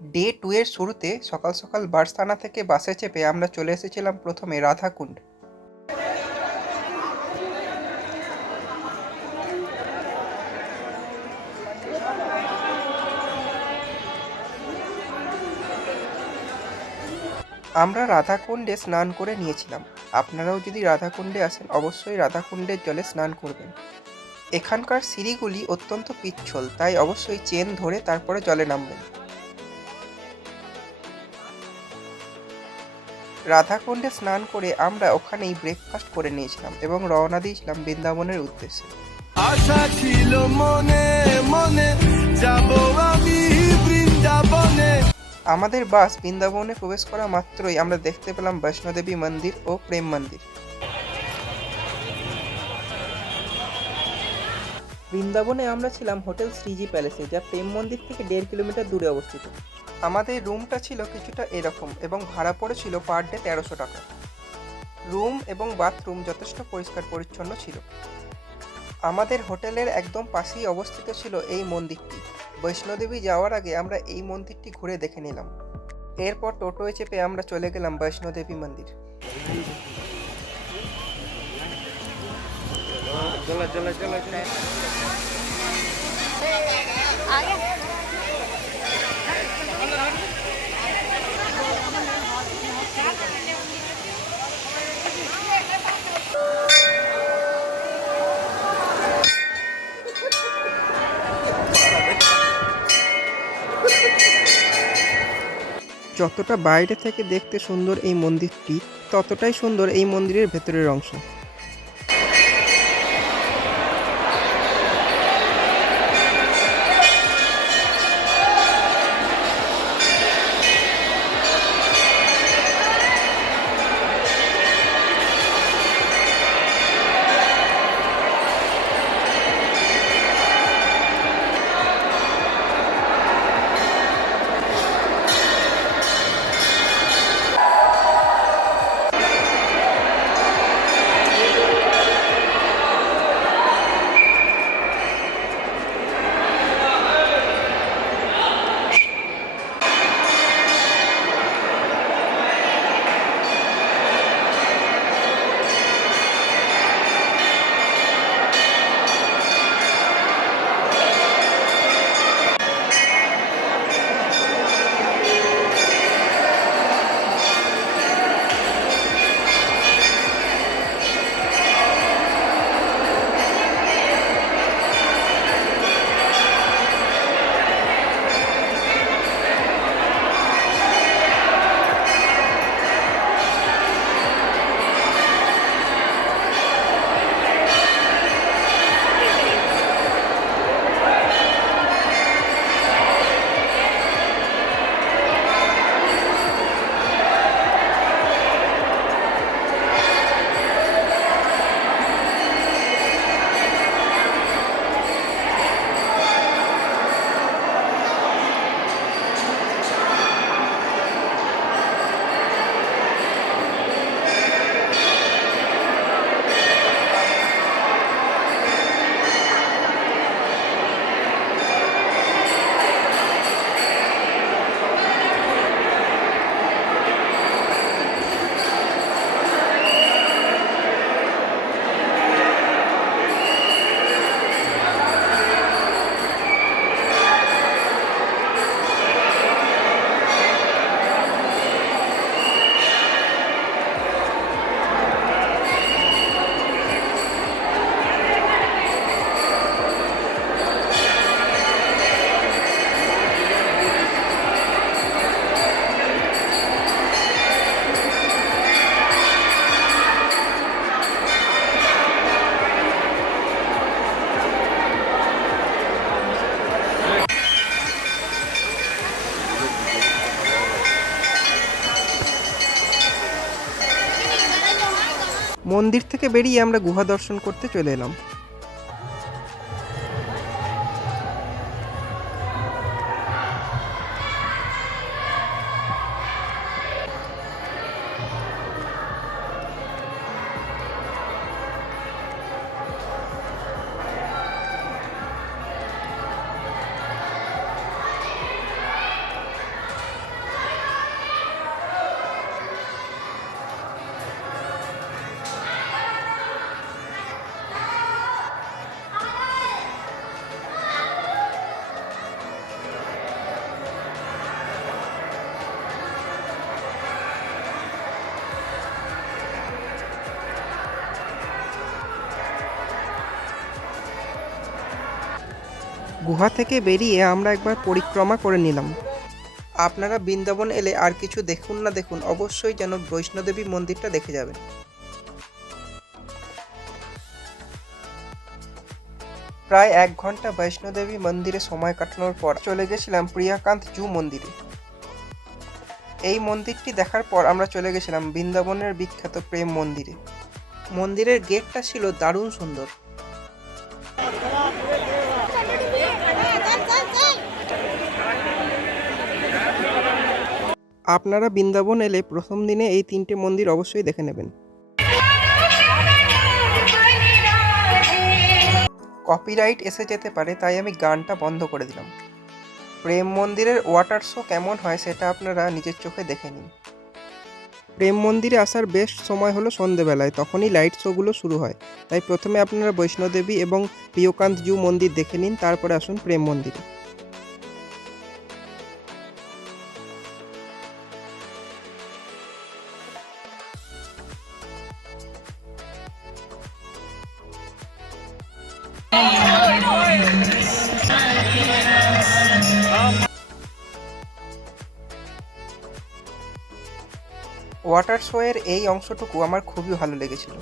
Day 2 এর শুরুতে সকাল সকাল বার্সানা থেকে বাসে চেপে আমরা চলে এসেছিলাম প্রথমে রাধাকুণ্ড। আমরা রাধাকুণ্ডে স্নান করে নিয়েছিলাম। আপনারাও যদি রাধাকুণ্ডে আসেন অবশ্যই রাধাকুণ্ডের জলে স্নান করবেন। এখানকার সিঁড়িগুলি অত্যন্ত পিচ্ছল, তাই অবশ্যই চেন ধরে তারপরে জলে নামবেন। রাধাকুণ্ডে স্নান করে আমরা ওখানেই ব্রেকফাস্ট করে নিয়েছিলাম এবং রওনা দিয়েছিলাম বৃন্দাবনের উদ্দেশ্যে। আশা ছিল মনে মনে যাব আমি বৃন্দাবনে। আমাদের বাস বৃন্দাবনে প্রবেশ করা মাত্রই আমরা দেখতে পেলাম বৈষ্ণোদেবী মন্দির ও প্রেম মন্দির। বৃন্দাবনে আমরা ছিলাম হোটেল শ্রীজি প্যালেসে, যা প্রেম মন্দির থেকে 1.5 কিলোমিটার দূরে অবস্থিত। আমাদের রুমটা ছিল কিছুটা এরকম এবং ভাড়া পড়েছিল পার ডে 1300 টাকা। রুম এবং বাথরুম যথেষ্ট পরিষ্কার পরিচ্ছন্ন ছিল। আমাদের হোটেলের একদম পাশেই অবস্থিত ছিল এই মন্দিরটি। বৈষ্ণোদেবী যাওয়ার আগে আমরা এই মন্দিরটি ঘুরে দেখে নিলাম। এরপর টোটোয় চেপে আমরা চলে গেলাম বৈষ্ণোদেবী মন্দির। যতটা বাইরে থেকে দেখতে সুন্দর এই মন্দিরটি, ততটাই সুন্দর এই মন্দিরের ভেতরের অংশ। মন্দির থেকে বেরিয়ে আমরা গুহা দর্শন করতে চলে এলাম। গুহা থেকে বেরিয়ে আমরা একবার পরিক্রমা করে নিলাম। আপনারা বৃন্দাবন এলে আর কিছু দেখুন না দেখুন, অবশ্যই যেন বৈষ্ণোদেবী মন্দিরটা দেখে যাবেন। প্রায় 1 ঘন্টা বৈষ্ণোদেবী মন্দিরে সময় কাটানোর পর চলে গেছিলাম প্রিয়াকান্ত জু মন্দিরে। এই মন্দিরটি দেখার পর আমরা চলে গেছিলাম বৃন্দাবনের বিখ্যাত প্রেম মন্দিরে। মন্দিরের গেটটা ছিল দারুণ সুন্দর। আপনারা বৃন্দাবন এলে প্রথম দিনে এই 3টে মন্দির অবশ্যই দেখে নেবেন। কপিরাইট এসে যেতে পারে, তাই আমি গানটা বন্ধ করে দিলাম। প্রেম মন্দিরের ওয়াটার শো কেমন হয় সেটা আপনারা নিজের চোখে দেখে নিন। প্রেম মন্দিরে আসার বেস্ট সময় হলো সন্ধেবেলায়, তখনই লাইট শোগুলো শুরু হয়। তাই প্রথমে আপনারা বৈষ্ণোদেবী এবং প্রিয়কান্ত জু মন্দির দেখে নিন, তারপরে আসুন প্রেম মন্দিরে। ওয়াটার শো এর এই অংশটুকু আমার খুবই ভালো লেগেছিল।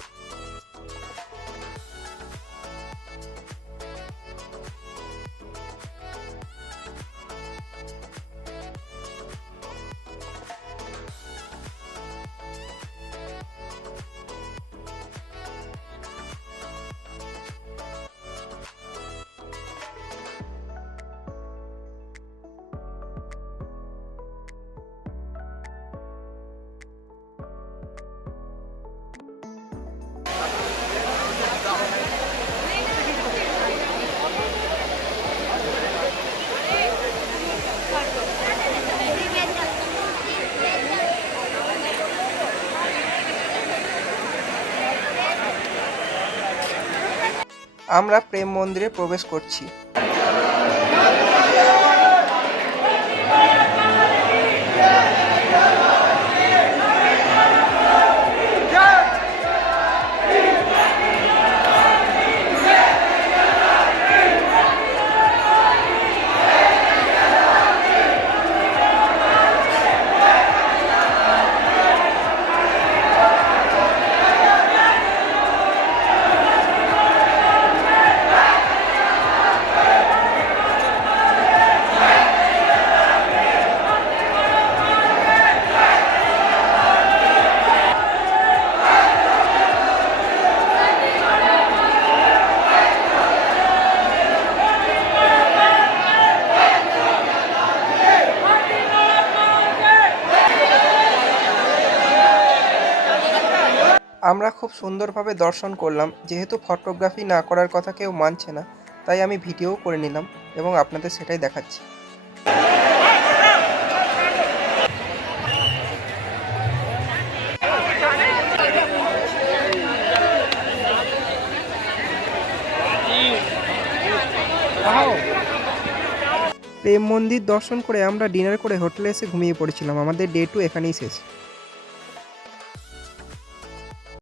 আমরা প্রেম মন্দিরে প্রবেশ করছি। আমরা খুব সুন্দরভাবে দর্শন করলাম। যেহেতু ফটোগ্রাফি না করার কথা কেউ মানছে না, তাই আমি ভিডিও করে নিলাম এবং আপনাদের সেটাই দেখাচ্ছি। প্রেম মন্দির দর্শন করে আমরা ডিনার করে হোটেলে এসে ঘুমিয়ে পড়েছিলাম। আমাদের ডে 2 এখানেই শেষ।